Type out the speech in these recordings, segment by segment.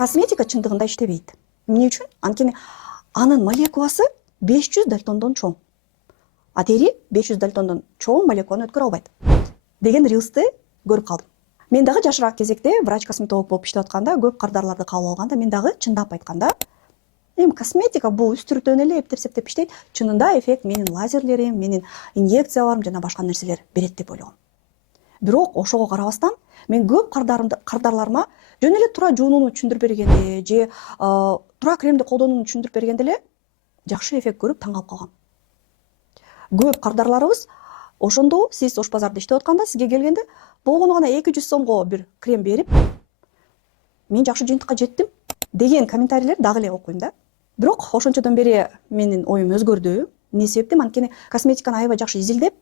Косметика чындыгында иштебейт. Эмне үчүн? Анткени анын молекуласы 500 дальтондон чоң. А тери 500 дальтондон чоң молекуланы өткөрө албайт деген рилсти көрүп калдым. Мен дагы жашыраак кезекте врач-косметолог болуп иштеп атканда, көп кардарларды кабыл алганда мен дагы чындап айтканда эми косметика бул үстүртөн эле эптеп иштейт. Чынында эффект менин лазерлерим, менин инъекцияларым жана башка нерселер берет деп ойлогом. Бирок ошого карабастан мен көп кардарларыма жөн эле туура жуунууну түшүндүрүп бергенде же туура кремди колдонууну түшүндүрүп бергенде эле жакшы эффект көрүп таң калып калгам. Көп кардарларыбыз ошондо сиз ош базарда иштеп атканда сизге келгенде болгону гана 200 сомго бир крем берип, мен жакшы жыйынтыкка жеттим деген комментарийлер дагы эле окуйм да. Бирок ошончодон бери менин оюм өзгөрдү. Эмне себептен? Анткени косметиканы аябай жакшы изилдеп,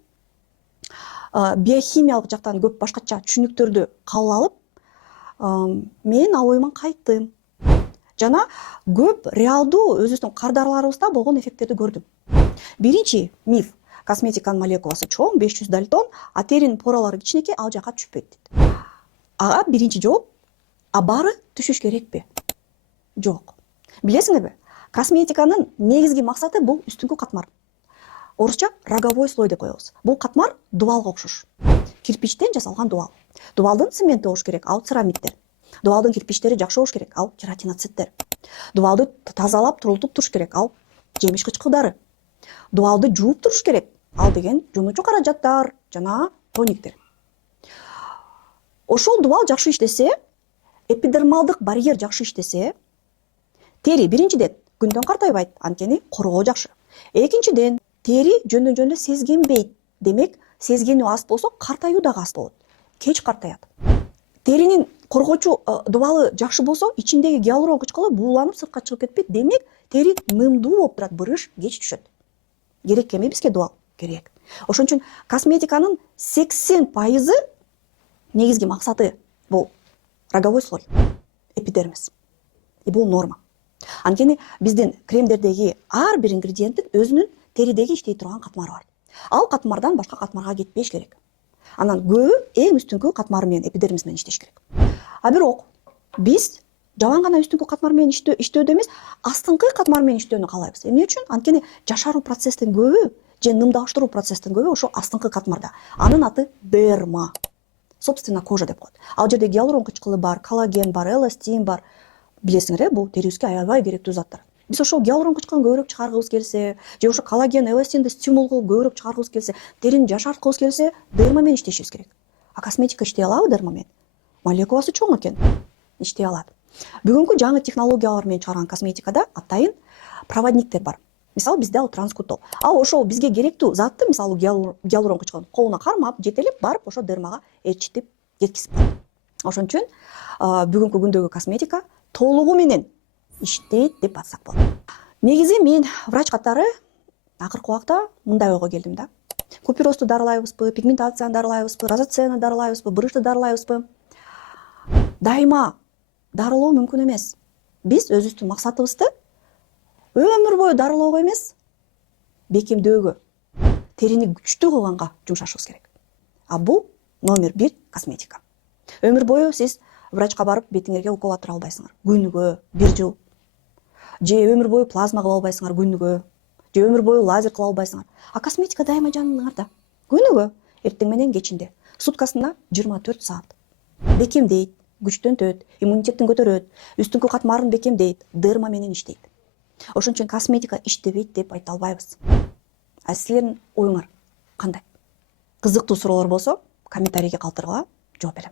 биохимиялык жактан көп башкача түшүнүктөрдү кабыл алып, мен ал оюман кайттым. Жана көп реалдуу өзүбүздүн кардарларыбызда болгон эффекттерди көрдүм. Биринчи миф: косметиканын молекуласы чоң, 500 дальтон, а теринин поралары кичинекей, ал жака түшпөйт дейт. Ага биринчи жооп: а баары түшүш керекпи? Жок. Билесиңерби? Косметиканын негизги максаты бул үстүңкү катмар. Орусча роговой слой деп коебуз. Бул катмар дубалга окшош. Кирпичтен жасалган дубал. Дубалдын цементи болуш керек, ал церамиттер. Дубалдын кирпичтери жакшы болуш керек, ал кератиноциттер. Дубалды тазалап, турултуп туруш керек, ал жемиш кычкылдары. Дубалды жууп туруш керек, ал деген жуунучу каражаттар жана тониктер. Ошол дубал жакшы иштесе, эпидермалдык барьер жакшы иштесе, тери биринчиден күндөн картайбайт, анткени коргоо жакшы. Экинчиден, тери жөндөн эле сезгенбейт. Демек, сезгени аз болсо, картаюу дагы аз болот. Кеч картаят. Теринин коргоочу дубалы жакшы болсо, ичиндеги гиалурон кычкылы бууланып сыртка чыгып кетпейт. Демек, тери нымдуу болуп турат, бырыш кеч түшөт. Керек эми бизге дубал? Керек. Ошон үчүн косметиканын 80% негизги максаты бул роговой слой, эпидермис. И бул норма. Анткени биздин кремдердеги ар бир ингредиенттин өзүнүн теридеги иштей турган катмары бар. Ал катмардан башка катмарга кетпеш керек. Анан көбү эң үстүңкү катмары менен, эпидермис менен иштеш керек. А бирок биз жаман гана үстүңкү катмар менен иштөөдө эмес, астыңкы катмар менен иштөөнү каалайбыз. Эмне үчүн? Анткени жашаруу процесстин көбү же нымдаштыруу процесстин көбү ошо астыңкы катмарда. Анын аты дерма. Собственно, кожа деп коет. Ал жерде гиалурон кычкылы бар, коллаген бар, эластин бар. Билесиңер, бул терибизге аябай керектүү заттар. Биз ошол гиалурон кычкылын көбүрөөк чыгаргыбыз келсе, же ошо коллаген, эластинди стимул кылып көбүрөөк чыгаргыбыз келсе, терини жашарткыбыз келсе, дерма менен иштешибиз керек. А косметика иштей алабы дерма менен? Молекуласы чоң экен. Иштей алат. Бүгүнкү жаңы технологиялар менен чыгарган косметикада атайын проводниктер бар. Мисалы бизде ал транскутол. Ал ошол бизге керектүү затты, мисалы гиалурон кычкылын колуна кармап, жетелеп барып ошо дермага ээрчитип жеткизип коет. Ошон үчүн бүгүнкү күндөгү косметика толугу менен иштейт деп атсак болот. Негизи мен врач катары акыркы убакта мындай ойго келдим да. Куперозду дарылайбызбы, пигментацияны дарылайбызбы, розацияны дарылайбызбы, бырышты дарылайбызбы? Дайыма дарылоо мүмкүн эмес. Биз өзүбүздүн максатыбызды өмүр бою дарылоого эмес, бекемдөөгө, терини күчтүү кылганга жумшашыбыз керек. А бул номер 1 косметика. Өмүр бою сиз врачка барып бетиңерге укол атыра албайсыңар. Күнүгө 1 жыл. Же өмүр бою плазма кыла албайсыңар күнүгө. Же өмүр бою лазер кыла албайсыңар. А косметика дайыма жаныңарда. Күнүгө, эртең менен кечинде, суткасында 24 саат. Бекемдейт, күчтөнтөт, иммунитеттин көтөрөт, үстүңкү катмарын бекемдейт, дерма менен иштейт. Ошон үчүн косметика иштебейт деп айта албайбыз. А силердин оюңар кандай? Кызыктуу суроолор болсо, комментарийге калтыргыла, жооп берем.